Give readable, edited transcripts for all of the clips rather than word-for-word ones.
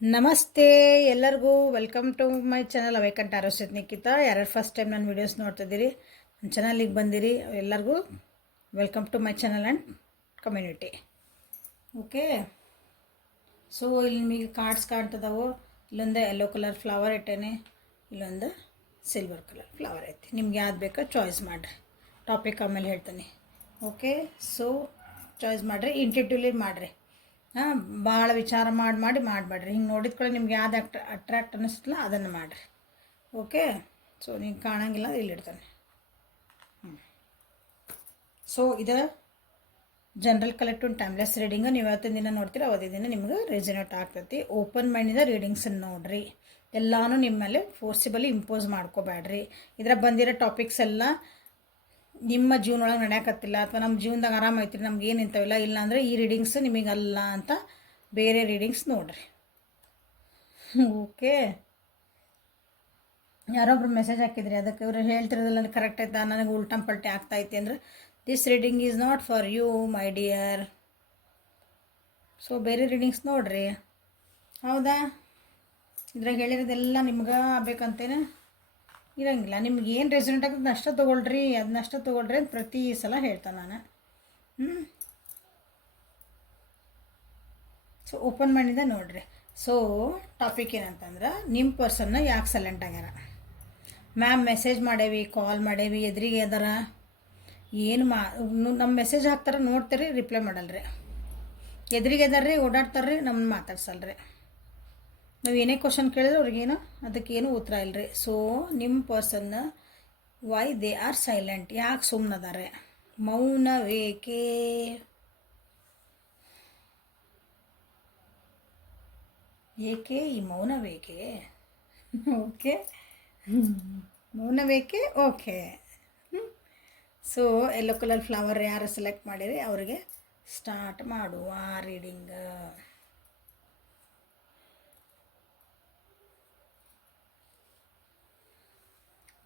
ನಮಸ್ತೆ ಎಲ್ಲರಿಗೂ welcome to my channel ಅವೇಕಂಟ್ ಆರೋಸ್ಯತ್ ನಿಖಿತಾ. ಯಾರ್ಯಾರು ಫಸ್ಟ್ ಟೈಮ್ ನನ್ನ ವೀಡಿಯೋಸ್ ನೋಡ್ತಿದ್ದೀರಿ, ನನ್ನ ಚಾನಲಿಗೆ ಬಂದಿರಿ, ಎಲ್ಲರಿಗೂ welcome to my channel and community. Okay, so ಇಲ್ಲಿ ನಿಮಗೆ ಕಾರ್ಡ್ಸ್ ಕಾಣ್ತದವು. ಇಲ್ಲೊಂದು ಯೆಲ್ಲೋ ಕಲರ್ ಫ್ಲವರ್ ಇಟ್ಟೇನೆ, ಇಲ್ಲೊಂದು ಸಿಲ್ವರ್ ಕಲರ್ ಫ್ಲವರ್ ಐತಿ. ನಿಮ್ಗೆ ಯಾವ್ದು ಬೇಕೋ ಚಾಯ್ಸ್ ಮಾಡಿರಿ. ಟಾಪಿಕ್ ಆಮೇಲೆ ಹೇಳ್ತೀನಿ. ಓಕೆ, ಸೊ ಚಾಯ್ಸ್ ಮಾಡಿರಿ, ಇಂಟಿಟ್ಯೂಲಿ ಮಾಡಿರಿ. ಭಾಳ ವಿಚಾರ ಮಾಡಬೇಡ್ರಿ. ಹಿಂಗೆ ನೋಡಿದ ಕೂಡ ನಿಮ್ಗೆ ಯಾವ್ದು ಅಟ್ರಾಕ್ಟ್ ಅನ್ನಿಸ್ತಲ್ಲ ಅದನ್ನು ಮಾಡಿರಿ. ಓಕೆ, ಸೊ ನೀವು ಕಾಣಂಗಿಲ್ಲ ಇಲ್ಲಿಡ್ತಾನೆ. ಸೊ ಇದು ಜನರಲ್ ಕಲೆಕ್ಟಿವ್ ಟೈಮ್ಲೆಸ್ ರೀಡಿಂಗು. ನೀವು ಯಾವತ್ತಿನ ದಿನ ನೋಡ್ತೀರ ಅವತ್ತಿನ ದಿನ ನಿಮ್ಗೆ ರೆಸನೇಟ್ ಆಗ್ತೈತಿ. ಓಪನ್ ಮೈಂಡಿಂದ ರೀಡಿಂಗ್ಸನ್ನು ನೋಡಿರಿ. ಎಲ್ಲನೂ ನಿಮ್ಮ ಮೇಲೆ ಫೋರ್ಸಿಬಲಿ ಇಂಪೋಸ್ ಮಾಡ್ಕೋಬೇಡ್ರಿ. ಇದ್ರಾಗ ಬಂದಿರೋ ಟಾಪಿಕ್ಸ್ ಎಲ್ಲ ನಿಮ್ಮ ಜೀವನೊಳಗೆ ನಡೆಯಕತ್ತಿಲ್ಲ ಅಥವಾ ನಮ್ಮ ಜೀವನದಾಗ ಆರಾಮ ಐತ್ರಿ, ನಮ್ಗೆ ಏನು ಇಂಥವಿಲ್ಲ ಇಲ್ಲ ಅಂದರೆ ಈ ರೀಡಿಂಗ್ಸ್ ನಿಮಗಲ್ಲ ಅಂತ ಬೇರೆ ರೀಡಿಂಗ್ಸ್ ನೋಡಿರಿ. ಓಕೆ, ಯಾರೊಬ್ರು ಮೆಸೇಜ್ ಹಾಕಿದ್ರಿ, ಅದಕ್ಕೆ ಇವರು ಹೇಳ್ತಿರೋದಿಲ್ಲ ಕರೆಕ್ಟ್ ಆಯ್ತಾ, ನನಗೆ ಉಲ್ಟಂ ಪಲ್ಟಿ ಆಗ್ತಾಯಿತ್ತು ಅಂದರೆ this reading is not for you my dear. So ಬೇರೆ ರೀಡಿಂಗ್ಸ್ ನೋಡಿರಿ. ಹೌದಾ, ಇದ್ರಾಗ ಹೇಳಿರೋದೆಲ್ಲ ನಿಮ್ಗೆ ಆಗ್ಬೇಕಂತೇನೆ ಇರೋಂಗಿಲ್ಲ. ನಿಮ್ಗೆ ಏನು ರೆಸನೆಂಟ್ ಆಗ್ತದೆ ಅಷ್ಟೇ ತೊಗೊಳ್ರಿ, ಅದನ್ನಷ್ಟೇ ತೊಗೊಳ್ರಿ ಅಂತ ಪ್ರತಿ ಸಲ ಹೇಳ್ತಾನೆ ನಾನು. ಸೊ ಓಪನ್ ಮಾಡಿಂದ ನೋಡಿರಿ. ಸೊ ಟಾಪಿಕ್ ಏನಂತಂದ್ರೆ, ನಿಮ್ಮ ಪರ್ಸನ್ನ ಯಾಕೆ ಸೈಲೆಂಟ್ ಆಗ್ಯಾರ. ಮ್ಯಾಮ್ ಮೆಸೇಜ್ ಮಾಡೇವಿ, ಕಾಲ್ ಮಾಡೇವಿ, ಎದುರಿಗೆ ಅದಾರ, ಏನು ನಮ್ಮ ಮೆಸೇಜ್ ಹಾಕ್ತಾರೆ ನೋಡ್ತೀರಿ, ರಿಪ್ಲೈ ಮಾಡಲ್ರಿ. ಎದುರಿಗೆ ಅದಾರ್ರಿ, ಓಡಾಡ್ತಾರ್ರಿ, ನಮ್ಮನ್ನ ಮಾತಾಡ್ಸಲ್ರಿ. ನಾವು ಏನೇ ಕ್ವಶನ್ ಕೇಳಿದ್ರೆ ಅವ್ರಿಗೇನು ಅದಕ್ಕೇನು ಉತ್ತರ ಇಲ್ಲರಿ. ಸೊ ನಿಮ್ಮ person why they are silent, ಯಾಕೆ ಸುಮ್ಮನದಾರೆ, ಮೌನವೇಕೆ? ಏಕೆ ಈ ಮೌನವೇಕೆ? ಓಕೆ, ಮೌನವೇಕೆ? Okay, so yellow colour flower ಯಾರು ಸೆಲೆಕ್ಟ್ ಮಾಡಿರಿ ಅವರಿಗೆ ಸ್ಟಾರ್ಟ್ ಮಾಡುವ ರೀಡಿಂಗ್.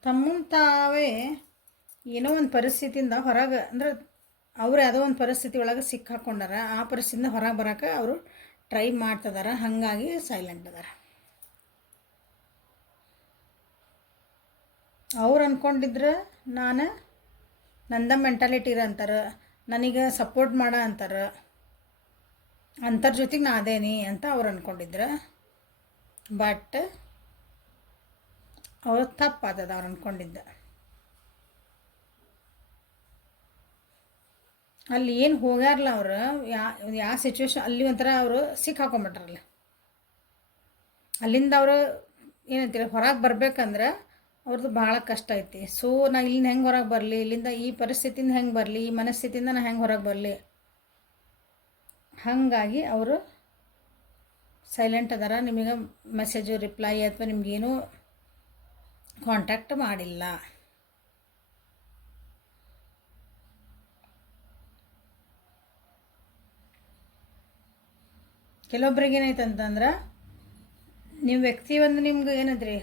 ತಮ್ಮನ್ನು ತಾವೇ ಏನೋ ಒಂದು ಪರಿಸ್ಥಿತಿಯಿಂದ ಹೊರಗೆ, ಅಂದ್ರೆ ಅವ್ರು ಯಾವುದೋ ಒಂದು ಪರಿಸ್ಥಿತಿ ಒಳಗೆ ಸಿಕ್ಕಾಕೊಂಡಾರ, ಆ ಪರಿಸ್ಥಿತಿಯಿಂದ ಹೊರಗೆ ಬರೋಕೆ ಅವರು ಟ್ರೈ ಮಾಡ್ತಿದಾರ, ಹಾಗಾಗಿ ಸೈಲೆಂಟ್ ಅದಾರ. ಅವ್ರು ಅಂದ್ಕೊಂಡಿದ್ರೆ ನಾನು ನಂದ ಮೆಂಟಾಲಿಟಿ ಇರೋ ಅಂತಾರೆ, ನನಗೆ ಸಪೋರ್ಟ್ ಮಾಡ ಅಂತಾರೆ, ಅಂತರ ಜೊತೆಗೆ ನಾ ಅದೇನಿ ಅಂತ ಅವ್ರು ಅಂದ್ಕೊಂಡಿದ್ರೆ. ಬಟ್ ಅವ್ರು ತಪ್ಪಾದದ ಅವ್ರು ಅಂದ್ಕೊಂಡಿದ್ದ. ಅಲ್ಲಿ ಏನು ಹೋಗ್ಯಾರಲ್ಲ ಅವರು, ಯಾವ ಸಿಚುವೇಶನ್ ಅಲ್ಲಿ ಒಂಥರ ಅವರು ಸಿಕ್ಕಾಕೊಂಬಿಟ್ರಲ್ಲ. ಅಲ್ಲಿಂದ ಅವರು ಏನಂತೀರ ಹೊರಗೆ ಬರ್ಬೇಕಂದ್ರೆ ಅವ್ರದ್ದು ಭಾಳ ಕಷ್ಟ ಐತಿ. ಸೊ ನಾ ಇಲ್ಲಿಂದ ಹೆಂಗೆ ಹೊರಗೆ ಬರಲಿ, ಇಲ್ಲಿಂದ ಈ ಪರಿಸ್ಥಿತಿಯಿಂದ ಹೆಂಗೆ ಬರಲಿ, ಈ ಮನಸ್ಥಿತಿಯಿಂದ ನಾ ಹೆಂಗೆ ಹೊರಗೆ ಬರಲಿ, ಹಾಗಾಗಿ ಅವರು ಸೈಲೆಂಟ್ ಅದಾರ. ನಿಮಗೆ ಮೆಸೇಜು ರಿಪ್ಲೈ ಅಥವಾ ನಿಮಗೇನು ಕಾಂಟ್ಯಾಕ್ಟ್ ಮಾಡಿಲ್ಲ. ಕೆಲವೊಬ್ರಿಗೆ ಏನೈತೆ ಅಂತಂದ್ರೆ, ನಿಮ್ಮ ವ್ಯಕ್ತಿ ಒಂದು ನಿಮ್ಗೆ ಏನದ್ರಿ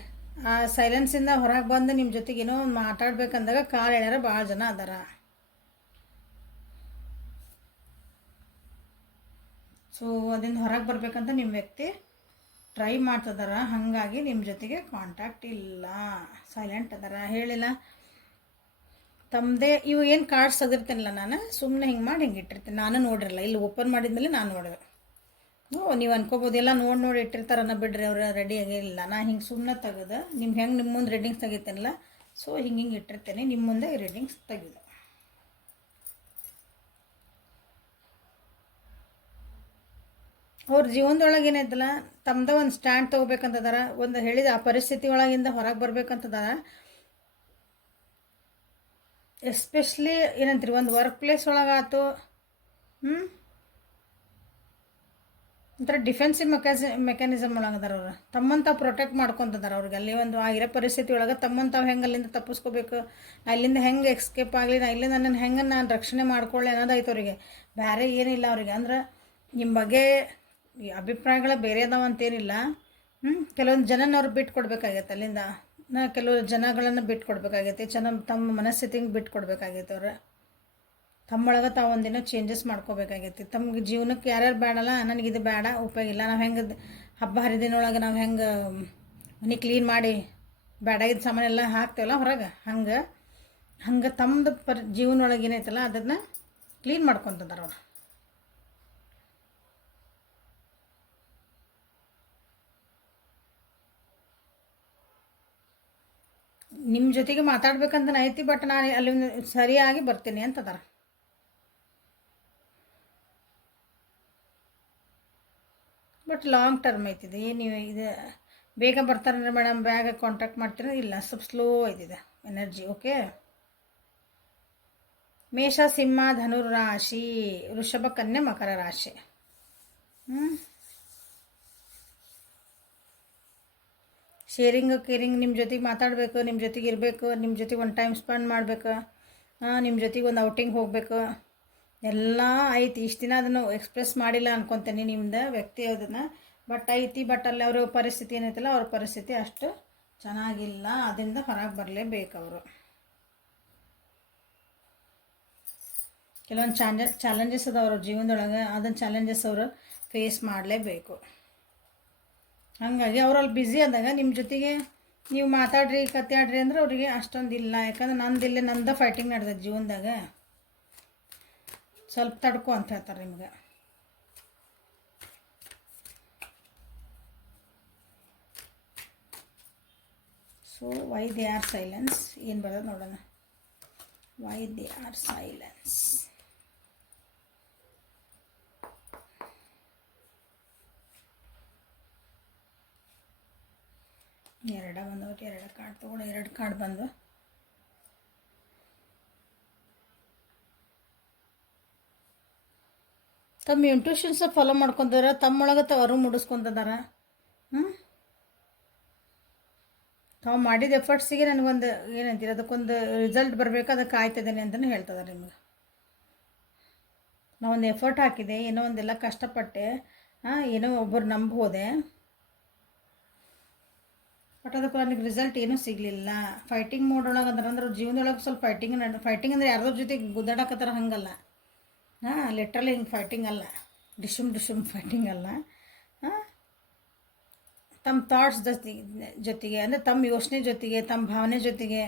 ಆ ಸೈಲೆನ್ಸಿಂದ ಹೊರಗೆ ಬಂದು ನಿಮ್ಮ ಜೊತೆಗೆ ಏನೋ ಮಾತಾಡ್ಬೇಕಂದಾಗ ಕಾಲು ಎಳ್ಯಾರ ಭಾಳ ಜನ ಅದಾರ. ಸೊ ಅದರಿಂದ ಹೊರಗೆ ಬರ್ಬೇಕಂತ ನಿಮ್ಮ ವ್ಯಕ್ತಿ ಟ್ರೈ ಮಾಡ್ತಿದಾರ, ಹಾಗಾಗಿ ನಿಮ್ಮ ಜೊತೆಗೆ ಕಾಂಟ್ಯಾಕ್ಟ್ ಇಲ್ಲ, ಸೈಲೆಂಟ್ ಅದಾರ. ಹೇಳಿಲ್ಲ ತಮ್ಮದೇ ಇವು ಏನು ಕಾರ್ಡ್ಸ್ ತೆಗಿರ್ತೇನಲ್ಲ, ನಾನು ಸುಮ್ಮನೆ ಹಿಂಗೆ ಮಾಡಿ ಹಿಂಗೆ ಇಟ್ಟಿರ್ತೀನಿ. ನಾನು ನೋಡಿರಲ್ಲ, ಇಲ್ಲಿ ಓಪನ್ ಮಾಡಿದ್ಮೇಲೆ ನಾನು ನೋಡಿದೆ. ನೀವು ಅನ್ಕೋಬೋದು ಎಲ್ಲ ನೋಡಿ ಇಟ್ಟಿರ್ತಾರನ್ನ ಬಿಡ್ರಿ, ಅವ್ರು ರೆಡಿ ಆಗಿಲ್ಲ. ನಾ ಹಿಂಗೆ ಸುಮ್ಮನೆ ತೆಗೆದು ನಿಮ್ಗೆ ಹೆಂಗೆ ನಿಮ್ಮ ಮುಂದೆ ರೀಡಿಂಗ್ಸ್ ತೆಗಿತೇನಲ್ಲ, ಸೊ ಹಿಂಗೆ ಇಟ್ಟಿರ್ತೇನೆ, ನಿಮ್ಮ ಮುಂದೆ ರೀಡಿಂಗ್ಸ್ ತೆಗೆದು. ಅವ್ರ ಜೀವನದೊಳಗೆ ಏನೈತಲ್ಲ, ತಮ್ಮದೇ ಒಂದು ಸ್ಟ್ಯಾಂಡ್ ತೊಗೋಬೇಕಂತದಾರ, ಒಂದು ಹೇಳಿದ ಆ ಪರಿಸ್ಥಿತಿ ಒಳಗಿಂದ ಹೊರಗೆ ಬರ್ಬೇಕಂತದಾರ. ಎಸ್ಪೆಷಲಿ ಏನಂತೀರಿ, ಒಂದು ವರ್ಕ್ ಪ್ಲೇಸ್ ಒಳಗಾಯ್ತು, ಒಂಥರ ಡಿಫೆನ್ಸಿವ್ ಮೆಕ್ಯಾನಿಸಮ್ ಒಳಗದಾರ. ಅವ್ರು ತಮ್ಮನ್ನು ತಾವು ಪ್ರೊಟೆಕ್ಟ್ ಮಾಡ್ಕೊತದಾರ. ಅವ್ರಿಗೆ ಅಲ್ಲಿ ಒಂದು ಆಗಿರೋ ಪರಿಸ್ಥಿತಿ ಒಳಗೆ ತಮ್ಮನ್ನು ತಾವು ಹೆಂಗೆ ಅಲ್ಲಿಂದ ತಪ್ಪಿಸ್ಕೋಬೇಕು, ನಾ ಇಲ್ಲಿಂದ ಹೆಂಗೆ ಎಸ್ಕೇಪ್ ಆಗಲಿ, ನಾ ಇಲ್ಲಿಂದ ನನ್ನ ಹೆಂಗೆ ನಾನು ರಕ್ಷಣೆ ಮಾಡ್ಕೊಳ್ಳಿ ಅನ್ನೋದಾಯ್ತು ಅವ್ರಿಗೆ. ಬೇರೆ ಏನಿಲ್ಲ ಅವ್ರಿಗೆ. ಅಂದ್ರೆ ನಿಮ್ಮ ಬಗ್ಗೆ ಈ ಅಭಿಪ್ರಾಯಗಳ ಬೇರೆ ಅದಾವಂತೇನಿಲ್ಲ. ಕೆಲವೊಂದು ಜನನವ್ರು ಬಿಟ್ಟು ಕೊಡ್ಬೇಕಾಗೈತೆ ಅಲ್ಲಿಂದ. ಕೆಲವು ಜನಗಳನ್ನು ಬಿಟ್ಟು ಕೊಡ್ಬೇಕಾಗೈತಿ, ತಮ್ಮ ಮನಸ್ಥಿತಿಗೆ ಬಿಟ್ಟು ಕೊಡ್ಬೇಕಾಗೈತೆ. ಅವ್ರು ತಮ್ಮೊಳಗೆ ತಾವು ಒಂದಿನ ಚೇಂಜಸ್ ಮಾಡ್ಕೋಬೇಕಾಗೈತಿ. ತಮ್ಗೆ ಜೀವನಕ್ಕೆ ಯಾರ್ಯಾರು ಬೇಡಲ್ಲ, ನನಗಿದು ಬೇಡ ಉಪಯೋಗ ಇಲ್ಲ, ನಾವು ಹೆಂಗೆ ಹಬ್ಬ ಹರಿದಿನೊಳಗೆ ನಾವು ಹೆಂಗೆ ಮನೆ ಕ್ಲೀನ್ ಮಾಡಿ ಬೇಡಾಗಿದ್ದ ಸಾಮಾನೆಲ್ಲ ಹಾಕ್ತೇವಲ್ಲ ಹೊರಗೆ ಹಂಗೆ ತಮ್ಮದು ಜೀವನೊಳಗೆ ಏನೈತಲ್ಲ ಅದನ್ನು ಕ್ಲೀನ್ ಮಾಡ್ಕೊತದಾರ ಅವ್ರು. ನಿಮ್ಮ ಜೊತೆಗೆ ಮಾತಾಡ್ಬೇಕಂತ ಐತಿ, ಬಟ್ ನಾನು ಅಲ್ಲಿಂದ ಸರಿಯಾಗಿ ಬರ್ತೀನಿ ಅಂತದಾರ. ಬಟ್ ಲಾಂಗ್ ಟರ್ಮ್ ಐತಿದೆ. ನೀವು ಇದು ಬೇಗ ಬರ್ತಾರಂದ್ರೆ ಮೇಡಮ್ ಬೇಗ ಕಾಂಟ್ಯಾಕ್ಟ್ ಮಾಡ್ತೀರ, ಇಲ್ಲ ಸ್ವಲ್ಪ ಸ್ಲೋ ಐತಿದೆ ಎನರ್ಜಿ. ಓಕೆ. ಮೇಷ, ಸಿಂಹ, ಧನುರ್ ರಾಶಿ, ವೃಷಭ, ಕನ್ಯಾ, ಮಕರ ರಾಶಿ. ಶೇರಿಂಗ್ ಕೇರಿಂಗ್, ನಿಮ್ಮ ಜೊತೆಗೆ ಮಾತಾಡಬೇಕು, ನಿಮ್ಮ ಜೊತೆಗೆ ಇರಬೇಕು, ನಿಮ್ಮ ಜೊತೆಗೆ ಒಂದು ಟೈಮ್ ಸ್ಪೆಂಡ್ ಮಾಡಬೇಕು, ನಿಮ್ಮ ಜೊತೆಗೆ ಒಂದು ಔಟಿಂಗ್ ಹೋಗಬೇಕು, ಎಲ್ಲ ಐತಿ. ಇಷ್ಟು ದಿನ ಅದನ್ನು ಎಕ್ಸ್ಪ್ರೆಸ್ ಮಾಡಿಲ್ಲ ಅನ್ಕೊತೀನಿ ನಿಮ್ದು ವ್ಯಕ್ತಿ ಅದನ್ನು, ಬಟ್ ಐತಿ. ಬಟ್ ಅಲ್ಲಿ ಅವ್ರ ಪರಿಸ್ಥಿತಿ ಏನೈತಲ್ಲ, ಅವ್ರ ಪರಿಸ್ಥಿತಿ ಅಷ್ಟು ಚೆನ್ನಾಗಿಲ್ಲ. ಅದರಿಂದ ಹೊರಗೆ ಬರಲೇಬೇಕು ಅವರು. ಕೆಲವೊಂದು ಚಾಲೆಂಜಸ್ ಅದ ಅವ್ರ ಜೀವನದೊಳಗೆ, ಅದನ್ನು ಚಾಲೆಂಜಸ್ ಅವರು ಫೇಸ್ ಮಾಡಲೇಬೇಕು. ಹಾಗಾಗಿ ಅವ್ರಲ್ಲಿ ಬ್ಯುಸಿ ಆದಾಗ ನಿಮ್ಮ ಜೊತೆಗೆ ನೀವು ಮಾತಾಡ್ರಿ ಕತೆ ಆಡ್ರಿ ಅಂದ್ರೆ ಅವರಿಗೆ ಅಷ್ಟೊಂದು ಇಲ್ಲ. ಯಾಕಂದ್ರೆ ನಂದು ಫೈಟಿಂಗ್ ನಡೆದೈತೆ ಜೀವನದಾಗ, ಸ್ವಲ್ಪ ತಡ್ಕೊ ಅಂತ ಹೇಳ್ತಾರೆ ನಿಮ್ಗೆ. So Y they R silence ಏನು ಬರೋದು ನೋಡೋಣ. Why they R silence. ಎರಡು ಬಂದವು, ಎರಡು ಕಾರ್ಡ್ ತೊಗೊಂಡು 2 ಕಾರ್ಡ್ ಬಂದು. ತಮ್ಮ ಇಂಟ್ಯೂಷನ್ಸ ಫಾಲೋ ಮಾಡ್ಕೊತಾರ, ತಮ್ಮೊಳಗೆ ಅವರು ಮುಡಿಸ್ಕೊತದಾರ. ತಾವು ಮಾಡಿದ ಎಫರ್ಟ್ಸಿಗೆ ನನಗೊಂದು ಏನಂತೀರ ಅದಕ್ಕೊಂದು ರಿಸಲ್ಟ್ ಬರಬೇಕು, ಅದಕ್ಕೆ ಕಾಯ್ತಿದ್ದೇನೆ ಅಂತಲೇ ಹೇಳ್ತಿದ್ದಾರೆ ನಿಮ್ಗೆ. ನಾವೊಂದು ಎಫರ್ಟ್ ಹಾಕಿದೆ, ಏನೋ ಒಂದೆಲ್ಲ ಕಷ್ಟಪಟ್ಟೆ, ಏನೋ ಒಬ್ಬರು ನಂಬೋದೆ, ಬಟ್ ಅದಕ್ಕೆ ನನಗೆ ರಿಸಲ್ಟ್ ಏನೂ ಸಿಗಲಿಲ್ಲ. ಫೈಟಿಂಗ್ ಮೋಡ್ ಒಳಗೆ ಅಂದ್ರೆ ಜೀವನದೊಳಗೆ ಸ್ವಲ್ಪ ಫೈಟಿಂಗ್ ಅಂದರೆ ಯಾರ್ದ್ರ ಜೊತೆಗೆ ಗುದ್ದಾಡಕತ್ತಾರ ಹಂಗಲ್ಲ. ಲಿಟ್ರಲಿ ಹಿಂಗೆ ಫೈಟಿಂಗ್ ಅಲ್ಲ, ಡಿಶುಮ್ ಫೈಟಿಂಗ್ ಅಲ್ಲ. ತಮ್ಮ ಥಾಟ್ಸ್ ಜೊತೆಗೆ ಅಂದರೆ ತಮ್ಮ ಯೋಚನೆ ಜೊತೆಗೆ, ತಮ್ಮ ಭಾವನೆ ಜೊತೆಗೆ,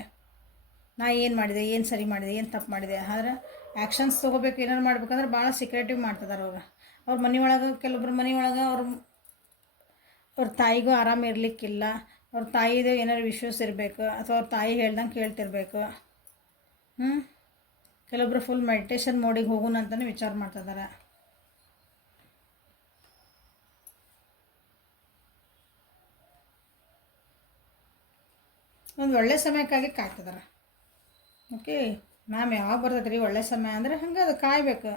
ನಾ ಏನು ಮಾಡಿದೆ, ಏನು ಸರಿ ಮಾಡಿದೆ, ಏನು ತಪ್ಪು ಮಾಡಿದೆ, ಆದ್ರೆ ಆ್ಯಕ್ಷನ್ಸ್ ತೊಗೋಬೇಕು, ಏನಾರು ಮಾಡ್ಬೇಕಂದ್ರೆ ಭಾಳ ಸೀಕ್ರೆಟಿವ್ ಮಾಡ್ತಿದ್ದಾರೆ ಅವ್ರು. ಅವ್ರ ಮನೆಯೊಳಗೆ ಕೆಲವೊಬ್ರು ಮನೆಯೊಳಗೆ ಅವ್ರ ತಾಯಿಗೂ ಆರಾಮ ಇರಲಿಕ್ಕಿಲ್ಲ. ಅವ್ರ ತಾಯಿದು ಏನಾರು ವಿಶ್ವಾಸ ಇರಬೇಕು, ಅಥವಾ ಅವ್ರ ತಾಯಿ ಹೇಳ್ದಂಗೆ ಕೇಳ್ತಿರ್ಬೇಕು. ಕೆಲವೊಬ್ರು ಫುಲ್ ಮೆಡಿಟೇಷನ್ ಮೋಡಿಗೆ ಹೋಗೋಣ ಅಂತಲೇ ವಿಚಾರ ಮಾಡ್ತಿದ್ದಾರೆ. ಒಂದು ಒಳ್ಳೆ ಸಮಯಕ್ಕಾಗಿ ಕಾಯ್ತಿದ್ದಾರೆ. ಓಕೆ ಮ್ಯಾಮ್, ಯಾವಾಗ ಬರ್ತೈತೆ ರೀ ಒಳ್ಳೆ ಸಮಯ ಅಂದರೆ ಹಂಗೆ ಅದು ಕಾಯಬೇಕು.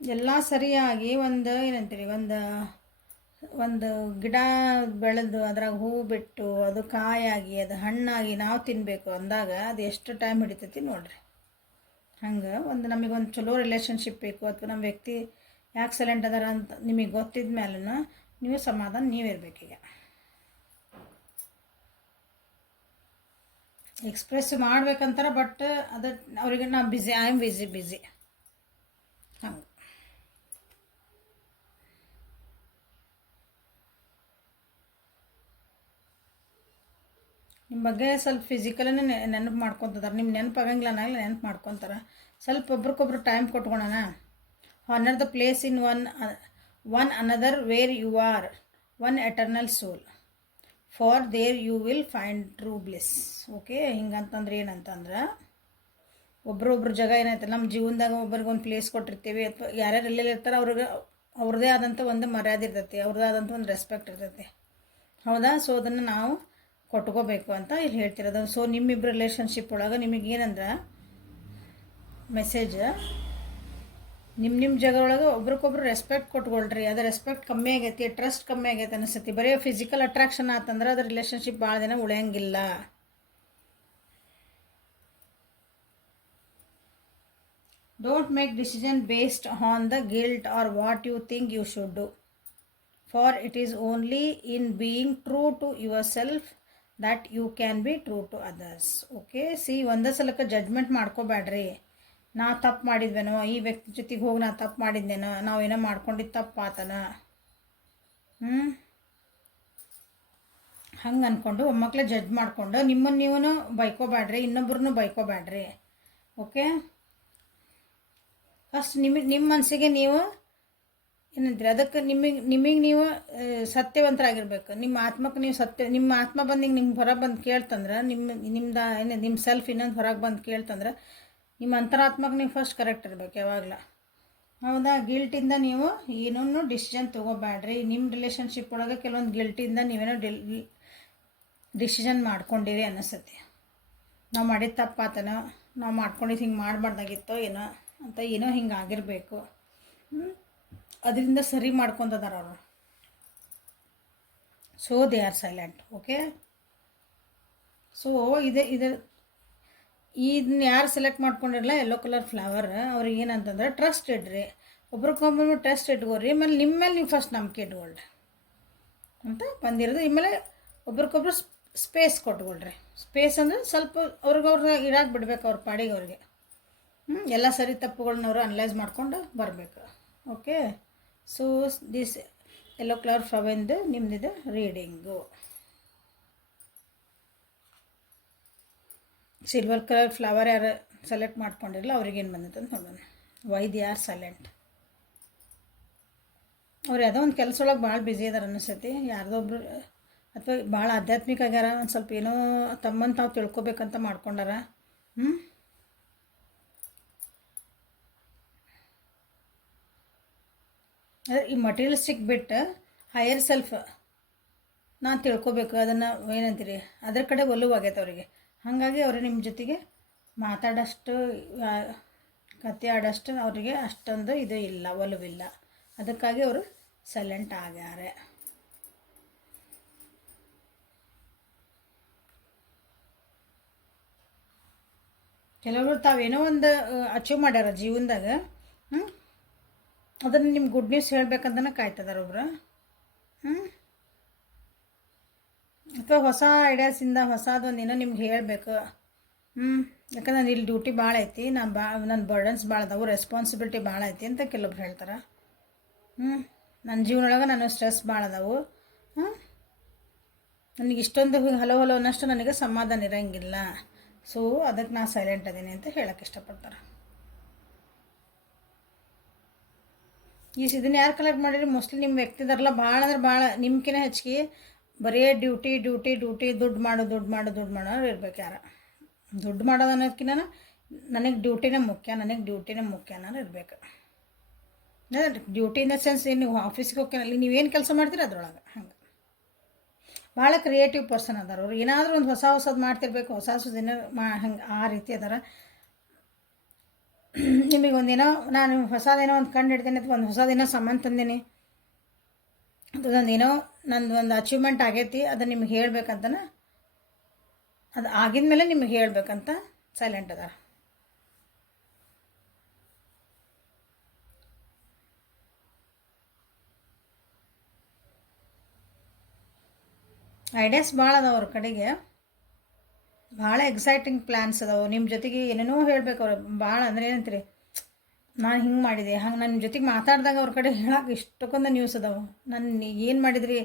ಎಲ್ಲ ಸರಿಯಾಗಿ ಒಂದು ಏನಂತೀರಿ, ಒಂದು ಗಿಡ ಬೆಳೆದು ಅದ್ರಾಗ ಹೂ ಬಿಟ್ಟು ಅದು ಕಾಯಾಗಿ ಅದು ಹಣ್ಣಾಗಿ ನಾವು ತಿನ್ನಬೇಕು ಅಂದಾಗ ಅದು ಎಷ್ಟು ಟೈಮ್ ಹಿಡಿತೈತಿ ನೋಡ್ರಿ. ಹಂಗೆ ನಮಗೊಂದು ಚಲೋ ರಿಲೇಷನ್ಶಿಪ್ ಬೇಕು, ಅಥವಾ ನಮ್ಮ ವ್ಯಕ್ತಿ ಯಾಕೆ ಸೈಲೆಂಟ್ ಅದಾರ ಅಂತ ನಿಮಗೆ ಗೊತ್ತಿದ್ದ ಮೇಲೂ ನೀವು ಸಮಾಧಾನ ನೀವಿರ್ಬೇಕೀಗ. ಎಕ್ಸ್ಪ್ರೆಸ್ ಮಾಡ್ಬೇಕಂತಾರೆ, ಬಟ್ ಅದು ಅವ್ರಿಗೆ ನಾ ಐ ಆಮ್ ಬಿಸಿ ಹಂಗೆ. ನಿಮ್ಮ ಬಗ್ಗೆ ಸ್ವಲ್ಪ ಫಿಸಿಕಲೇ ನೆನಪು ಮಾಡ್ಕೊತಿದ್ದಾರೆ. ನಿಮ್ಮ ನೆನಪಾಗಂಗಿಲ್ಲ ನಾಗಲಿ ನೆನಪು ಮಾಡ್ಕೊತಾರೆ. ಸ್ವಲ್ಪ ಒಬ್ರಿಗೊಬ್ರು ಟೈಮ್ ಕೊಟ್ಕೊಳೋಣ. Honour the place in one another where you are one eternal soul, for there you will find true bliss. Okay, ಹಿಂಗಂತಂದ್ರೆ ಏನಂತಂದ್ರೆ ಒಬ್ರೊಬ್ರ ಜಾಗ ಏನೈತಲ್ಲ ನಮ್ಮ ಜೀವನದಾಗ ಒಬ್ರಿಗೊಂದು ಪ್ಲೇಸ್ ಕೊಟ್ಟಿರ್ತೀವಿ, ಅಥವಾ ಯಾರ್ಯಾರು ಎಲ್ಲೆಲ್ಲಿ ಇರ್ತಾರೆ ಅವ್ರದ್ದೇ ಆದಂಥ ಒಂದು ಮರ್ಯಾದೆ ಇರ್ತೈತಿ, ಅವ್ರದ್ದೇ ಆದಂಥ ಒಂದು ರೆಸ್ಪೆಕ್ಟ್ ಇರ್ತೈತಿ. ಹೌದಾ? ಸೊ ಅದನ್ನು ನಾವು ಕೊಟ್ಕೋಬೇಕು ಅಂತ ಇಲ್ಲಿ ಹೇಳ್ತಿರೋದು. ಸೊ ನಿಮ್ಮಿಬ್ಬರು ರಿಲೇಷನ್ಶಿಪ್ ಒಳಗೆ ನಿಮಗೇನಂದ್ರೆ ಮೆಸೇಜ್, ನಿಮ್ಮ ಜಾಗ ಒಳಗೆ ಒಬ್ರಿಗೊಬ್ರು ರೆಸ್ಪೆಕ್ಟ್ ಕೊಟ್ಕೊಳ್ರಿ. ಅದು ರೆಸ್ಪೆಕ್ಟ್ ಕಮ್ಮಿ ಆಗೈತಿ, ಟ್ರಸ್ಟ್ ಕಮ್ಮಿ ಆಗೈತೆ ಅನಿಸ್ತೈತಿ. ಬರೀ ಫಿಸಿಕಲ್ ಅಟ್ರಾಕ್ಷನ್ ಆತಂದ್ರೆ ಅದು ರಿಲೇಷನ್ಶಿಪ್ ಭಾಳ ದಿನ ಉಳಿಯಂಗಿಲ್ಲ. Don't make decision based on the guilt or what you think you should do, for it is only in being true to yourself that you can be true to others. Okay, ಒಂದೇ ಸಲಕ್ಕೆ judgment ಮಾಡ್ಕೋಬೇಡ್ರಿ. ನಾ ತಪ್ಪು ಮಾಡಿದ್ವೇನೋ, ಈ ವ್ಯಕ್ತಿ ಜೊತೆಗೆ ಹೋಗಿ ನಾ ತಪ್ಪು ಮಾಡಿದ್ನೇನೋ, ನಾವೇನೋ ಮಾಡ್ಕೊಂಡಿದ್ದು ತಪ್ಪಾತನ, ಹಂಗೆ ಅಂದ್ಕೊಂಡು ಒಮ್ಮಕ್ಕಳೇ ಜಡ್ಜ್ ಮಾಡಿಕೊಂಡು ನಿಮ್ಮನ್ನು ನೀವು ಬೈಕೋಬೇಡ್ರಿ, ಇನ್ನೊಬ್ರನ್ನೂ ಬೈಕೋಬೇಡ್ರಿ. ಓಕೆ, ಫಸ್ಟ್ ನಿಮ್ಮ ಮನಸ್ಸಿಗೆ ನೀವು ಏನಂತೀರಿ ಅದಕ್ಕೆ ನಿಮಗೆ ನೀವು ಸತ್ಯವಂತರಾಗಿರ್ಬೇಕು. ನಿಮ್ಮ ಆತ್ಮಕ್ಕೆ ನೀವು ನಿಮ್ಮ ಆತ್ಮ ಬಂದು ನಿಮ್ಗೆ ಹೊರಗೆ ಬಂದು ಕೇಳ್ತಂದ್ರೆ, ನಿಮ್ಮ ಸೆಲ್ಫ್ ಇನ್ನೊಂದು ಹೊರಗೆ ಬಂದು ಕೇಳ್ತಂದ್ರೆ ನಿಮ್ಮ ಅಂತರಾತ್ಮಕ್ಕೆ ನೀವು ಫಸ್ಟ್ ಕರೆಕ್ಟ್ ಇರ್ಬೇಕು ಯಾವಾಗಲೂ. ಹೌದಾ? ಗಿಲ್ಟಿಂದ ನೀವು ಏನೂ ಡಿಸಿಷನ್ ತೊಗೋಬೇಡ್ರಿ. ನಿಮ್ಮ ರಿಲೇಷನ್ಶಿಪ್ ಒಳಗೆ ಕೆಲವೊಂದು ಗಿಲ್ಟಿಂದ ನೀವೇನೋ ಡಿಸಿಷನ್ ಮಾಡ್ಕೊಂಡಿರಿ ಅನ್ನಿಸ್ತೈತಿ. ನಾವು ಮಾಡಿದ ತಪ್ಪಾತನೋ, ನಾವು ಮಾಡ್ಕೊಂಡಿದ್ದು ಹಿಂಗೆ ಮಾಡಬಾರ್ದಾಗಿತ್ತೋ ಏನೋ ಅಂತ, ಏನೋ ಹಿಂಗೆ ಆಗಿರಬೇಕು. ಅದರಿಂದ ಸರಿ ಮಾಡ್ಕೊತದಾರ ಅವರು. So they are silent. Okay, so ಇದನ್ನ ಯಾರು ಸೆಲೆಕ್ಟ್ ಮಾಡ್ಕೊಂಡಿರಲ್ಲ ಯೆಲ್ಲೋ ಕಲರ್ ಫ್ಲವರ್, ಅವ್ರಿಗೆ ಏನಂತಂದ್ರೆ ಟ್ರಸ್ಟ್ ಇಡ್ರಿ, ಒಬ್ರಿಗೊಬ್ಬರು ಟ್ರಸ್ಟ್ ಇಟ್ಕೋರಿ. ಆಮೇಲೆ ನಿಮ್ಮ ಮೇಲೆ ನೀವು ಫಸ್ಟ್ ನಂಬಿಕೆ ಇಟ್ಕೊಳ್ರಿ ಅಂತ ಬಂದಿರೋದು. ಇನ್ಮೇಲೆ ಒಬ್ರಿಗೊಬ್ರು ಸ್ಪೇಸ್ ಕೊಟ್ಕೊಳ್ರಿ. ಸ್ಪೇಸ್ ಅಂದರೆ ಸ್ವಲ್ಪ ಅವ್ರಿಗೆ ಇರಾಕ್ ಬಿಡ್ಬೇಕು ಅವ್ರ ಪಾಡಿಗೆ ಅವ್ರಿಗೆ. ಎಲ್ಲ ಸರಿ ತಪ್ಪುಗಳನ್ನ ಅವರು ಅನಲೈಸ್ ಮಾಡ್ಕೊಂಡು ಬರಬೇಕು. Okay, so this yellow colour ಫ್ಲವರಿಂದು ನಿಮ್ಮದಿದೆ ರೀಡಿಂಗು. ಸಿಲ್ವರ್ ಕಲರ್ ಫ್ಲವರ್ ಯಾರು ಸೆಲೆಕ್ಟ್ ಮಾಡ್ಕೊಂಡಿರಲ್ಲ ಅವ್ರಿಗೇನು ಬಂದಿತ್ತು ಅಂತ ನೋಡೋಣ. Why they are silent. ಅವ್ರು ಯಾವುದೋ ಒಂದು ಕೆಲಸ ಒಳಗೆ ಭಾಳ ಬ್ಯುಸಿ ಅದಾರ ಅನ್ನಿಸ್ತೈತಿ. ಯಾರ್ದೊಬ್ರು ಅಥವಾ ಭಾಳ ಆಧ್ಯಾತ್ಮಿಕ ಆಗ್ಯಾರ, ಒಂದು ಸ್ವಲ್ಪ ಏನೋ ತಮ್ಮನ್ನು ತಾವು ತಿಳ್ಕೊಬೇಕಂತ ಮಾಡ್ಕೊಂಡಾರ. ಅದೇ ಈ ಮಟೀರಿಯಲಿಸ್ಟಿಕ್ ಬಿಟ್ಟು ಹೈಯರ್ ಸೆಲ್ಫ್ ನಾನು ತಿಳ್ಕೊಬೇಕು, ಅದನ್ನು ಏನಂತೀರಿ ಅದ್ರ ಕಡೆ ಒಲವಾಗೈತೆ ಅವರಿಗೆ. ಹಾಗಾಗಿ ಅವರು ನಿಮ್ಮ ಜೊತೆಗೆ ಮಾತಾಡೋಷ್ಟು, ಕತೆ ಆಡೋಷ್ಟು ಅವರಿಗೆ ಅಷ್ಟೊಂದು ಇದು ಇಲ್ಲ, ಒಲವಿಲ್ಲ. ಅದಕ್ಕಾಗಿ ಅವರು ಸೈಲೆಂಟ್ ಆಗ್ಯಾರೆ. ಕೆಲವರು ತಾವೇನೋ ಒಂದು ಅಚೀವ್ ಮಾಡ್ಯಾರ ಜೀವನದಾಗ, ಅದನ್ನು ನಿಮ್ಮ ಗುಡ್ ನ್ಯೂಸ್ ಹೇಳ್ಬೇಕಂತನೇ ಕಾಯ್ತದಾರ ಒಬ್ರು. ಅಥವಾ ಹೊಸ ಐಡಿಯಾಸಿಂದ ಹೊಸದೊಂದು ಏನೋ ನಿಮ್ಗೆ ಹೇಳಬೇಕು. ಯಾಕಂದ್ರೆ ನಾನು ಇಲ್ಲಿ ಡ್ಯೂಟಿ ಭಾಳ ಐತಿ, ನನ್ನ ಬರ್ಡನ್ಸ್ ಭಾಳ ಅದಾವು, ರೆಸ್ಪಾನ್ಸಿಬಿಲಿಟಿ ಭಾಳ ಐತಿ ಅಂತ ಕೆಲವೊಬ್ರು ಹೇಳ್ತಾರೆ. ನನ್ನ ಜೀವನೊಳಗೆ ನಾನು ಸ್ಟ್ರೆಸ್ ಭಾಳ ಅದಾವು, ನನಗೆ ಇಷ್ಟೊಂದು ಹಲೋ ಅನ್ನೋಷ್ಟು ನನಗೆ ಸಮಾಧಾನ ಇರೋಂಗಿಲ್ಲ. ಸೊ ಅದಕ್ಕೆ ನಾನು ಸೈಲೆಂಟ್ ಅದೀನಿ ಅಂತ ಹೇಳೋಕ್ಕೆ ಇಷ್ಟಪಡ್ತಾರೆ. ಇದನ್ನು ಯಾರು ಕಲೆಕ್ಟ್ ಮಾಡಿರಿ? ಮೋಸ್ಟ್ಲಿ ನಿಮ್ಮ ವ್ಯಕ್ತಿದಾರಲ್ಲ ಭಾಳ ಅಂದ್ರೆ ಭಾಳ ನಿಮ್ಕಿನ ಹೆಚ್ಚಿಗೆ ಬರೀ ಡ್ಯೂಟಿ ದುಡ್ಡು ಮಾಡೋರು ಇರ್ಬೇಕು. ಯಾರು ದುಡ್ಡು ಮಾಡೋದು ಅನ್ನೋದಕ್ಕಿಂತ ನನಗೆ ಡ್ಯೂಟಿನೇ ಮುಖ್ಯ ಅನ್ನೋರು ಇರಬೇಕು. ಡ್ಯೂಟಿ ಇನ್ ದ ಸೆನ್ಸ್ ಏನು ನೀವು ಆಫೀಸ್ಗೆ ಹೋಗ್ಕೇನಲ್ಲಿ ನೀವೇನು ಕೆಲಸ ಮಾಡ್ತೀರಿ ಅದ್ರೊಳಗೆ. ಹಂಗೆ ಭಾಳ ಕ್ರಿಯೇಟಿವ್ ಪರ್ಸನ್ ಅದಾರ ಅವ್ರು. ಏನಾದರೂ ಒಂದು ಹೊಸದು ಮಾಡ್ತಿರ್ಬೇಕು, ಹೊಸ ದಿನ ಹಂಗೆ ಆ ರೀತಿ ಅದಾರ. ನಿಮಗೆ ಒಂದೇನೋ ನಾನು ಹೊಸದೇನೋ ಒಂದು ಕಂಡು ಹಿಡ್ತೇನೆ ಅಥವಾ ಒಂದು ಹೊಸದೇನೋ ಸಾಮಾನು ತಂದೇನೆ, ಅದೊಂದೇನೋ ಒಂದು ಅಚೀವ್ಮೆಂಟ್ ಆಗೈತಿ, ಅದನ್ನು ನಿಮ್ಗೆ ಹೇಳ್ಬೇಕಂತನ, ಅದು ಆಗಿದ ಮೇಲೆ ನಿಮಗೆ ಹೇಳ್ಬೇಕಂತ ಸೈಲೆಂಟ್ ಅದಾರ. ಐಡಿಯಾಸ್ ಭಾಳ ಅದಾವ ಅವ್ರ ಕಡೆಗೆ, ಭಾಳ ಎಕ್ಸೈಟಿಂಗ್ ಪ್ಲ್ಯಾನ್ಸ್ ಅದಾವೆ. ನಿಮ್ಮ ಜೊತೆಗೆ ಏನೇನೋ ಹೇಳ್ಬೇಕು ಅವ್ರು. ಭಾಳ ಅಂದರೆ ಏನಂತೀರಿ, ನಾನು ಹಿಂಗೆ ಮಾಡಿದೆ ಹಂಗೆ ನನ್ನ ಜೊತೆಗೆ ಮಾತಾಡಿದಾಗ ಅವ್ರ ಕಡೆ ಹೇಳಕ್ಕೆ ಇಷ್ಟಕ್ಕೊಂದು ನ್ಯೂಸ್ ಅದಾವೆ. ನಾನು ಏನು ಮಾಡಿದ್ರಿ,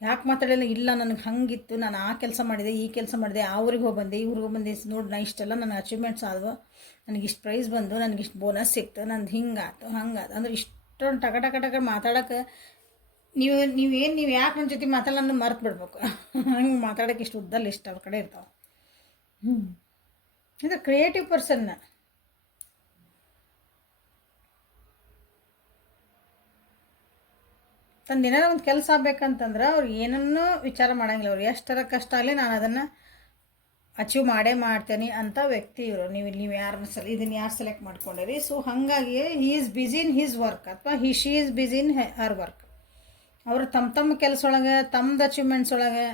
ಯಾಕೆ ಮಾತಾಡಿಲ್ಲ, ಇಲ್ಲ ನನಗೆ ಹಂಗಿತ್ತು, ನಾನು ಆ ಕೆಲಸ ಮಾಡಿದೆ, ಈ ಕೆಲಸ ಮಾಡಿದೆ, ಆ ಊರಿಗೆ ಹೋಗಿ ಬಂದೆ, ಈ ಊರಿಗೆ ಹೋಗಿ ಬಂದೆ, ನೋಡಿ ನಾ ಇಷ್ಟೆಲ್ಲ ನನ್ನ ಅಚೀವ್ಮೆಂಟ್ಸ್ ಆದವು, ನನಗೆ ಇಷ್ಟು ಪ್ರೈಸ್ ಬಂದು, ನನಗೆ ಇಷ್ಟು ಬೋನಸ್ ಸಿಕ್ತು, ನಂದು ಹಿಂಗಾತು ಹಂಗಾತು ಅಂದ್ರೆ ಇಷ್ಟೊಂದು ಟಕ ಮಾತಾಡೋಕ್ಕೆ ನೀವು ಯಾಕೆ ನನ್ನ ಜೊತೆ ಮಾತಾಡೋಣ ಮರ್ತು ಬಿಡ್ಬೇಕು. ಹಂಗೆ ಮಾತಾಡೋಕ್ಕೆ ಇಷ್ಟು ಉದ್ದಲ್ಲಿ ಇಷ್ಟ ಅವ್ರ ಕಡೆ ಇರ್ತಾವೆ. ಇದು ಕ್ರಿಯೇಟಿವ್ ಪರ್ಸನ್ನ. ತಂದು ಏನಾರ ಒಂದು ಕೆಲಸ ಆಗ್ಬೇಕಂತಂದ್ರೆ ಅವ್ರು ಏನನ್ನೂ ವಿಚಾರ ಮಾಡೋಂಗಿಲ್ಲ. ಅವ್ರು ಎಷ್ಟರ ಕಷ್ಟ ಆಗಲಿ ನಾನು ಅದನ್ನು ಅಚೀವ್ ಮಾಡ್ತೇನೆ ಅಂತ ವ್ಯಕ್ತಿ ಇವರು. ನೀವು ಯಾರನ್ನ ಇದನ್ನು ಯಾರು ಸೆಲೆಕ್ಟ್ ಮಾಡ್ಕೊಂಡಿರಿ. ಸೊ ಹಾಗಾಗಿ he is busy in his work ಅಥವಾ she is busy in her work. ಅವರು ತಮ್ಮ ಕೆಲಸ ಒಳಗೆ ತಮ್ಮದು ಅಚೀವ್ಮೆಂಟ್ಸ್ ಒಳಗೆ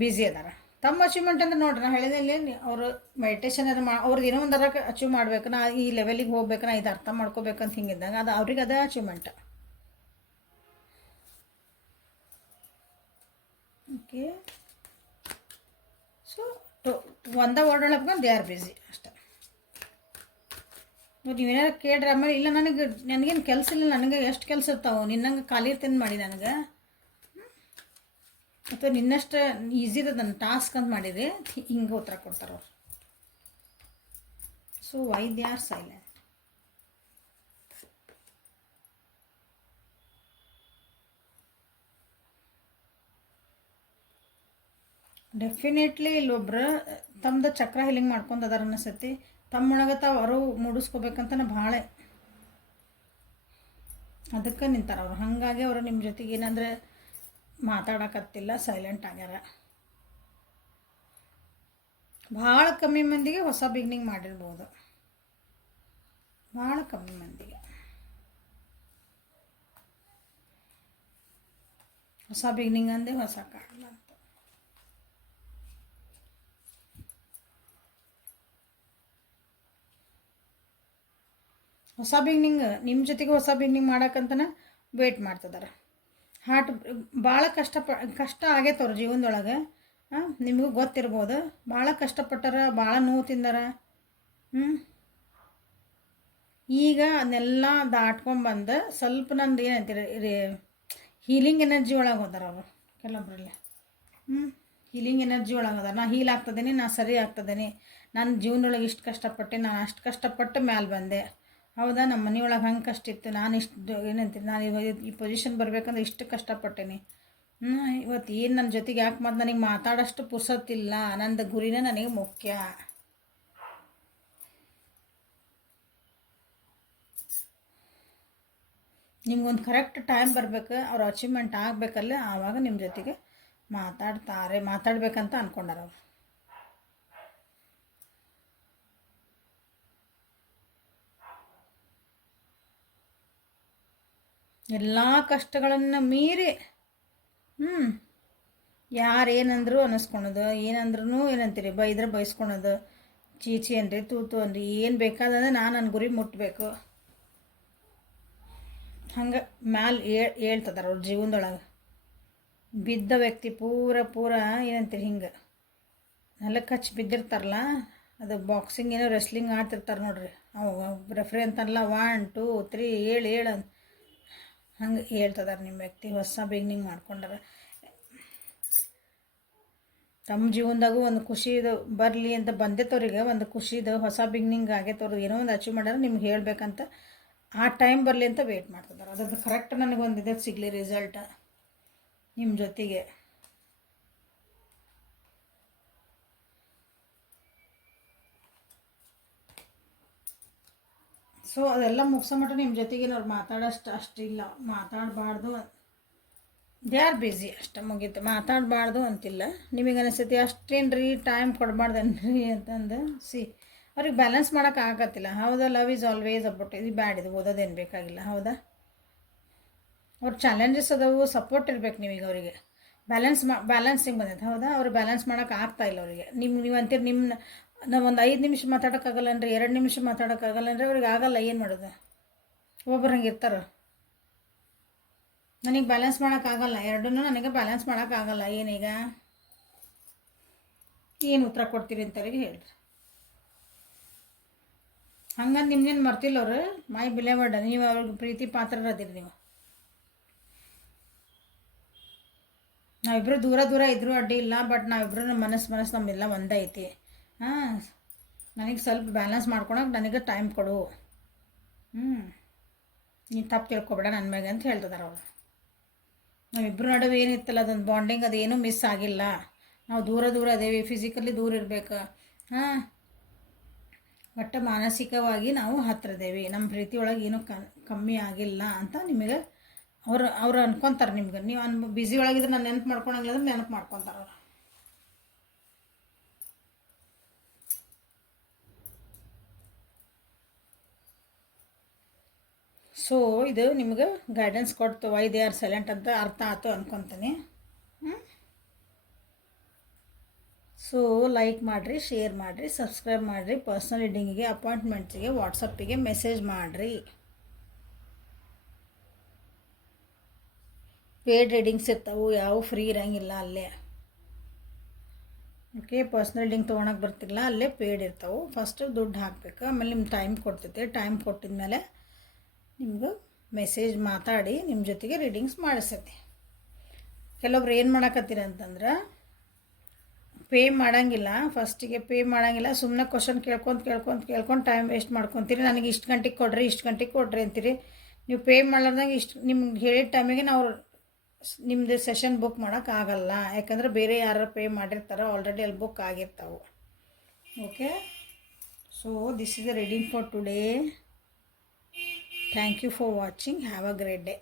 ಬ್ಯುಸಿ ಅದಾರ. ತಮ್ಮ ಅಚೀವ್ಮೆಂಟ್ ಅಂದ್ರೆ ನೋಡ್ರಿ, ನಾ ಹೇಳಿದಲ್ಲಿ ಅವರು ಮೆಡಿಟೇಷನ್ ಅವ್ರದ್ದು ಏನೋ ಒಂದರ ಅಚೀವ್ ಮಾಡ್ಬೇಕು, ನಾ ಈ ಲೆವೆಲಿಗೆ ಹೋಗ್ಬೇಕು, ನಾ ಇದು ಅರ್ಥ ಮಾಡ್ಕೋಬೇಕಂತ ಹಿಂಗಿದ್ದಾಗ ಅದು ಅವ್ರಿಗೆ ಅದೇ ಅಚೀವ್ಮೆಂಟ್. ಓಕೆ, ಸೊ ಒಂದ ವರ್ಡ್ ಒಳಗೆ ದೇ ಆರ್ ಬ್ಯುಸಿ ಅಷ್ಟೆ. ನೀವೇನಾರು ಕೇಳ್ರಿ ಆಮೇಲೆ ಇಲ್ಲ ನನಗೇನು ಕೆಲಸ ಇಲ್ಲ, ನನಗೆ ಎಷ್ಟು ಕೆಲಸ ಇರ್ತಾವೆ, ನಿನ್ನಂಗೆ ಖಾಲಿ ಇರ್ತೇನೆ ಮಾಡಿ ನನಗೆ, ಅಥವಾ ನಿನ್ನಷ್ಟು ಈಸಿ ಇರೋದು ನನ್ನ ಟಾಸ್ಕ್ ಅಂತ ಮಾಡಿರಿ, ಹಿಂಗೆ ಉತ್ತರ ಕೊಡ್ತಾರೆ ಅವ್ರು. So Y they are silent? Definitely ಇಲ್ಲೊಬ್ರು ತಮ್ಮದು ಚಕ್ರ ಹಿಲಿಂಗ್ ಮಾಡ್ಕೊಂಡು ಅದಾರ ಅನಿಸತಿ, ತಮ್ಮೊಳಗೆ ತಾವು ಅವರು ಮೂಡಿಸ್ಕೋಬೇಕಂತ ಭಾಳ ಅದಕ್ಕೆ ನಿಂತಾರೆ ಅವರು. ಹಾಗಾಗಿ ಅವರು ನಿಮ್ಮ ಜೊತೆಗೆ ಏನಂದರೆ ಮಾತಾಡೋಕತ್ತಿಲ್ಲ, ಸೈಲೆಂಟ್ ಆಗ್ಯಾರ. ಭಾಳ ಕಮ್ಮಿ ಮಂದಿಗೆ ಹೊಸ ಬಿಗ್ನಿಂಗ್ ಮಾಡಿರ್ಬೋದು, ಭಾಳ ಕಮ್ಮಿ ಮಂದಿಗೆ ಹೊಸ ಬಿಗ್ನಿಂಗ್ ಅಂದೆ ಹೊಸ ಕಾರಣ ಅಂತ. ಹೊಸ ಬಿಗ್ನಿಂಗ್ ನಿಮ್ಮ ಜೊತೆಗೆ ಹೊಸ ಬಿಗ್ನಿಂಗ್ ಮಾಡೋಕ್ಕಂತನ ವೇಟ್ ಮಾಡ್ತಿದ್ದಾರೆ. ಹಾರ್ಟ್ ಭಾಳ ಕಷ್ಟ ಆಗೈತೆ ಅವ್ರ ಜೀವನದೊಳಗೆ. ನಿಮಗೂ ಗೊತ್ತಿರ್ಬೋದು, ಭಾಳ ಕಷ್ಟಪಟ್ಟಾರ, ಭಾಳ ನೋವು ತಿಂದಾರ. ಈಗ ಅದನ್ನೆಲ್ಲ ದಾಟ್ಕೊಂಡ್ಬಂದು ಸ್ವಲ್ಪ ನಂದು ಏನಂತೀರಿ ಹೀಲಿಂಗ್ ಎನರ್ಜಿ ಒಳಗೆ ಹೋದಾರ ಅವರು ಕೆಲವೊಬ್ಬರಲ್ಲಿ. ಹೀಲಿಂಗ್ ಎನರ್ಜಿ ಒಳಗೆ ಹೋದಾರ. ನಾ ಹೀಲ್ ಆಗ್ತದೇನೆ, ನಾ ಸರಿ ಆಗ್ತದೇನೆ, ನನ್ನ ಜೀವನದೊಳಗೆ ಇಷ್ಟು ಕಷ್ಟಪಟ್ಟೆ, ನಾನು ಅಷ್ಟು ಕಷ್ಟಪಟ್ಟು ಮ್ಯಾಲೆ ಬಂದೆ. ಹೌದಾ, ನಮ್ಮ ಮನೆಯೊಳಗೆ ಹಂಗೆ ಕಷ್ಟ ಇತ್ತು, ನಾನು ಇಷ್ಟು ಏನಂತೀನಿ, ನಾನು ಈ ಪೊಸಿಷನ್ ಬರಬೇಕಂದ್ರೆ ಇಷ್ಟು ಕಷ್ಟಪಟ್ಟೇನೆ. ಇವತ್ತು ಏನು ನನ್ನ ಜೊತೆಗೆ ಯಾಕೆ ಮತ್ತು ನನಗೆ ಮಾತಾಡೋಷ್ಟು ಪುರ್ಸೊತ್ತಿಲ್ಲ, ನಂದು ಗುರಿನೇ ನನಗೆ ಮುಖ್ಯ. ನಿಮ್ಗೊಂದು ಕರೆಕ್ಟ್ ಟೈಮ್ ಬರಬೇಕು, ಅವ್ರ ಅಚೀವ್ಮೆಂಟ್ ಆಗಬೇಕಲ್ಲ, ಆವಾಗ ನಿಮ್ಮ ಜೊತೆಗೆ ಮಾತಾಡಬೇಕಂತ ಅಂದ್ಕೊಂಡಾರ ಅವರು. ಎಲ್ಲ ಕಷ್ಟಗಳನ್ನು ಮೀರಿ ಯಾರು ಏನಂದ್ರು ಅನ್ನಿಸ್ಕೊಳೋದು, ಏನಂದ್ರೂ ಏನಂತೀರಿ ಬೈದ್ರೆ ಬೈಸ್ಕೊಳೋದು, ಚೀಚಿ ಅನ್ರಿ ತೂತು ಅನ್ರಿ, ಏನು ಬೇಕಾದಂದ್ರೆ ನಾನು ನನ್ನ ಗುರಿ ಮುಟ್ಟಬೇಕು, ಹಂಗೆ ಮ್ಯಾಲೆ ಹೇಳ್ತದಾರ ಅವ್ರ ಜೀವನದೊಳಗೆ. ಬಿದ್ದ ವ್ಯಕ್ತಿ ಪೂರ ಏನಂತೀರಿ ಹಿಂಗೆ ನೆಲಕ್ಕೆ ಹಚ್ಚಿ ಬಿದ್ದಿರ್ತಾರಲ್ಲ, ಅದು ಬಾಕ್ಸಿಂಗ್ ಏನೋ ರೆಸ್ಲಿಂಗ್ ಆಡ್ತಿರ್ತಾರೆ ನೋಡ್ರಿ, ಅವಾಗ ರೆಫ್ರಿ ಅಂತಾರಲ್ಲ 1 2 3 ಹೇಳು ಹಂಗೆ ಹೇಳ್ತದಾರ. ನಿಮ್ಮ ವ್ಯಕ್ತಿ ಹೊಸ ಬಿಗ್ನಿಂಗ್ ಮಾಡ್ಕೊಂಡಾರ. ತಮ್ಮ ಜೀವನದಾಗೂ ಒಂದು ಖುಷಿದು ಬರಲಿ ಅಂತ ಬಂದೈತವ್ರಿಗೆ, ಒಂದು ಖುಷಿದು ಹೊಸ ಬಿಗ್ನಿಂಗ್ ಆಗೈತವ್ರು, ಏನೋ ಒಂದು ಅಚೀವ್ ಮಾಡ್ಯಾರ, ನಿಮ್ಗೆ ಹೇಳಬೇಕಂತ ಆ ಟೈಮ್ ಬರಲಿ ಅಂತ ವೇಟ್ ಮಾಡ್ತಿದ್ದಾರೆ. ಅದ್ರದ್ದು ಕರೆಕ್ಟ್ ನನಗೊಂದು ಇದು ಸಿಗಲಿ ರಿಸಲ್ಟ್ ನಿಮ್ಮ ಜೊತೆಗೆ. ಸೊ ಅದೆಲ್ಲ ಮುಗಿಸೋ ಮಟ್ಟ ನಿಮ್ಮ ಜೊತೆಗೆ ಅವ್ರು ಅಷ್ಟಿಲ್ಲ, ಮಾತಾಡಬಾರ್ದು, ದೇ ಆರ್ ಬ್ಯುಸಿ ಅಷ್ಟೇ, ಮುಗೀತು. ಮಾತಾಡಬಾರ್ದು ಅಂತಿಲ್ಲ. ನಿಮಗೆ ಅನಿಸ್ತೈತಿ ಅಷ್ಟೇನು ರೀ ಟೈಮ್ ಕೊಡಬಾರ್ದನ್ರಿ ಅಂತಂದು ಅವ್ರಿಗೆ ಬ್ಯಾಲೆನ್ಸ್ ಮಾಡೋಕೆ ಆಗತ್ತಿಲ್ಲ. ಹೌದಾ, ಲವ್ ಈಸ್ ಆಲ್ವೇಸ್ ಅಬೌಟ್ ಇದು ಬ್ಯಾಡ್, ಇದು ಓದೋದೇನು ಬೇಕಾಗಿಲ್ಲ. ಹೌದಾ, ಅವ್ರ ಚಾಲೆಂಜಸ್ ಅದಾವು, ಸಪೋರ್ಟ್ ಇರ್ಬೇಕು ನೀವೀಗ ಅವರಿಗೆ. ಬ್ಯಾಲೆನ್ಸಿಂಗ್ ಬಂದೈತೆ. ಹೌದಾ, ಅವ್ರು ಬ್ಯಾಲೆನ್ಸ್ ಮಾಡೋಕೆ ಆಗ್ತಾಯಿಲ್ಲ ಅವರಿಗೆ. ನೀವು ಅಂತೀರಿ ನಾವು ಒಂದು 5 ನಿಮಿಷ ಮಾತಾಡೋಕ್ಕಾಗಲ್ಲನ್ರಿ, 2 ನಿಮಿಷ ಮಾತಾಡೋಕ್ಕಾಗಲ್ಲನ್ರಿ, ಅವ್ರಿಗೆ ಆಗಲ್ಲ. ಏನು ಮಾಡೋದು, ಒಬ್ಬರು ಹಂಗೆ ಇರ್ತಾರೆ. ನನಗೆ ಬ್ಯಾಲೆನ್ಸ್ ಮಾಡೋಕ್ಕಾಗಲ್ಲ, ಎರಡನ್ನೂ ನನಗೆ ಬ್ಯಾಲೆನ್ಸ್ ಮಾಡೋಕ್ಕಾಗಲ್ಲ. ಏನೀಗ ಏನು ಉತ್ತರ ಕೊಡ್ತೀರಿ ಅಂತವ್ರಿಗೆ ಹೇಳ್ರಿ. ಹಂಗಂದು ನಿಮ್ಗೇನು ಮರ್ತಿಲ್ಲ ಅವರು, ಮೈ ಬಿಲೇವರ್ಡ್, ನೀವು ಅವ್ರಿಗೆ ಪ್ರೀತಿ ಪಾತ್ರರದಿರಿ. ನೀವು ನಾವಿಬ್ಬರು ದೂರ ಇದ್ರೂ ಅಡ್ಡಿ ಇಲ್ಲ, ಬಟ್ ನಾವಿಬ್ಬರು ಮನಸ್ಸು ನಮ್ಮೆಲ್ಲ ಒಂದೇ ಐತಿ. ನನಗೆ ಸ್ವಲ್ಪ ಬ್ಯಾಲೆನ್ಸ್ ಮಾಡ್ಕೊಳಕ್ಕೆ ನನಗೆ ಟೈಮ್ ಕೊಡು, ನೀನು ತಪ್ಪು ತಿಳ್ಕೊಬೇಡ ನನ್ನ ಮ್ಯಾಗೆ ಅಂತ ಹೇಳ್ತಿದಾರೆ ಅವರು. ನಾವಿಬ್ಬರು ನಡುವೆ ಏನಿತ್ತಲ್ಲ ಅದೊಂದು ಬಾಂಡಿಂಗ್, ಅದೇನೂ ಮಿಸ್ ಆಗಿಲ್ಲ. ನಾವು ದೂರ ಅದೇವಿ, ಫಿಸಿಕಲಿ ದೂರ ಇರಬೇಕು, ಬಟ್ ಮಾನಸಿಕವಾಗಿ ನಾವು ಹತ್ತಿರದೇವಿ, ನಮ್ಮ ಪ್ರೀತಿ ಒಳಗೆ ಏನೂ ಕಮ್ಮಿ ಆಗಿಲ್ಲ ಅಂತ ನಿಮಗೆ ಅವ್ರು ಅನ್ಕೊತಾರೆ. ನಿಮ್ಗೆ ನೀವು ಬ್ಯುಸಿ ಒಳಗಿದ್ರೆ ನಾನು ನೆನಪು ಮಾಡ್ಕೊಳಂಗಿಲ್ಲ ಅಂದ್ರೆ ನೆನಪು ಮಾಡ್ಕೊತಾರೆ ಅವ್ರು. ಸೊ ಇದು ನಿಮ್ಗೆ ಗೈಡೆನ್ಸ್ ಕೊಡ್ತು, ವೈ ದೇ ಆರ್ ಸೈಲೆಂಟ್ ಅಂತ ಅರ್ಥ ಆಯ್ತು ಅನ್ಕೊತೀನಿ. ಸೊ ಲೈಕ್ ಮಾಡಿರಿ, ಶೇರ್ ಮಾಡಿರಿ, ಸಬ್ಸ್ಕ್ರೈಬ್ ಮಾಡಿರಿ. ಪರ್ಸ್ನಲ್ ರೀಡಿಂಗಿಗೆ, ಅಪಾಯಿಂಟ್ಮೆಂಟ್ಸಿಗೆ, ವಾಟ್ಸಪ್ಪಿಗೆ ಮೆಸೇಜ್ ಮಾಡಿರಿ. ಪೇಯ್ಡ್ ರೀಡಿಂಗ್ಸ್ ಇರ್ತಾವೆ, ಯಾವ ಫ್ರೀ ಇರೋಂಗಿಲ್ಲ ಅಲ್ಲೇ. ಓಕೆ, ಪರ್ಸ್ನಲ್ ರೀಡಿಂಗ್ ತೊಗೊಳಕ್ಕೆ ಬರ್ತಿಲ್ಲ, ಅಲ್ಲೇ ಪೇಯ್ಡ್ ಇರ್ತಾವೆ. ಫಸ್ಟು ದುಡ್ಡು ಹಾಕಬೇಕು, ಆಮೇಲೆ ನಿಮ್ಮ ಟೈಮ್ ಕೊಡ್ತೈತೆ. ಟೈಮ್ ಕೊಟ್ಟಿದ್ಮೇಲೆ ನಿಮ್ಗೆ ಮೆಸೇಜ್ ಮಾತಾಡಿ ನಿಮ್ಮ ಜೊತೆಗೆ ರೀಡಿಂಗ್ಸ್ ಮಾಡಿಸ್ತೈತಿ. ಕೆಲವೊಬ್ರು ಏನು ಮಾಡಕತ್ತೀರ ಅಂತಂದ್ರೆ ಪೇ ಮಾಡೋಂಗಿಲ್ಲ, ಫಸ್ಟಿಗೆ ಪೇ ಮಾಡೋಂಗಿಲ್ಲ, ಸುಮ್ಮನೆ ಕ್ವಶನ್ ಕೇಳ್ಕೊಂಡು ಟೈಮ್ ವೇಸ್ಟ್ ಮಾಡ್ಕೊತೀರಿ. ನನಗೆ ಇಷ್ಟು ಗಂಟೆಗೆ ಕೊಡ್ರಿ ಅಂತೀರಿ. ನೀವು ಪೇ ಮಾಡ್ಲಾರ್ದಂಗೆ ನಿಮ್ಗೆ ಹೇಳಿದ ಟೈಮಿಗೆ ನಾವು ನಿಮ್ಮದು ಸೆಷನ್ ಬುಕ್ ಮಾಡೋಕ್ಕಾಗಲ್ಲ. ಯಾಕಂದರೆ ಬೇರೆ ಯಾರು ಪೇ ಮಾಡಿರ್ತಾರೋ ಆಲ್ರೆಡಿ ಅಲ್ಲಿ ಬುಕ್ ಆಗಿರ್ತಾವೆ. Okay, so this is the reading for today. Thank you for watching. Have a great day.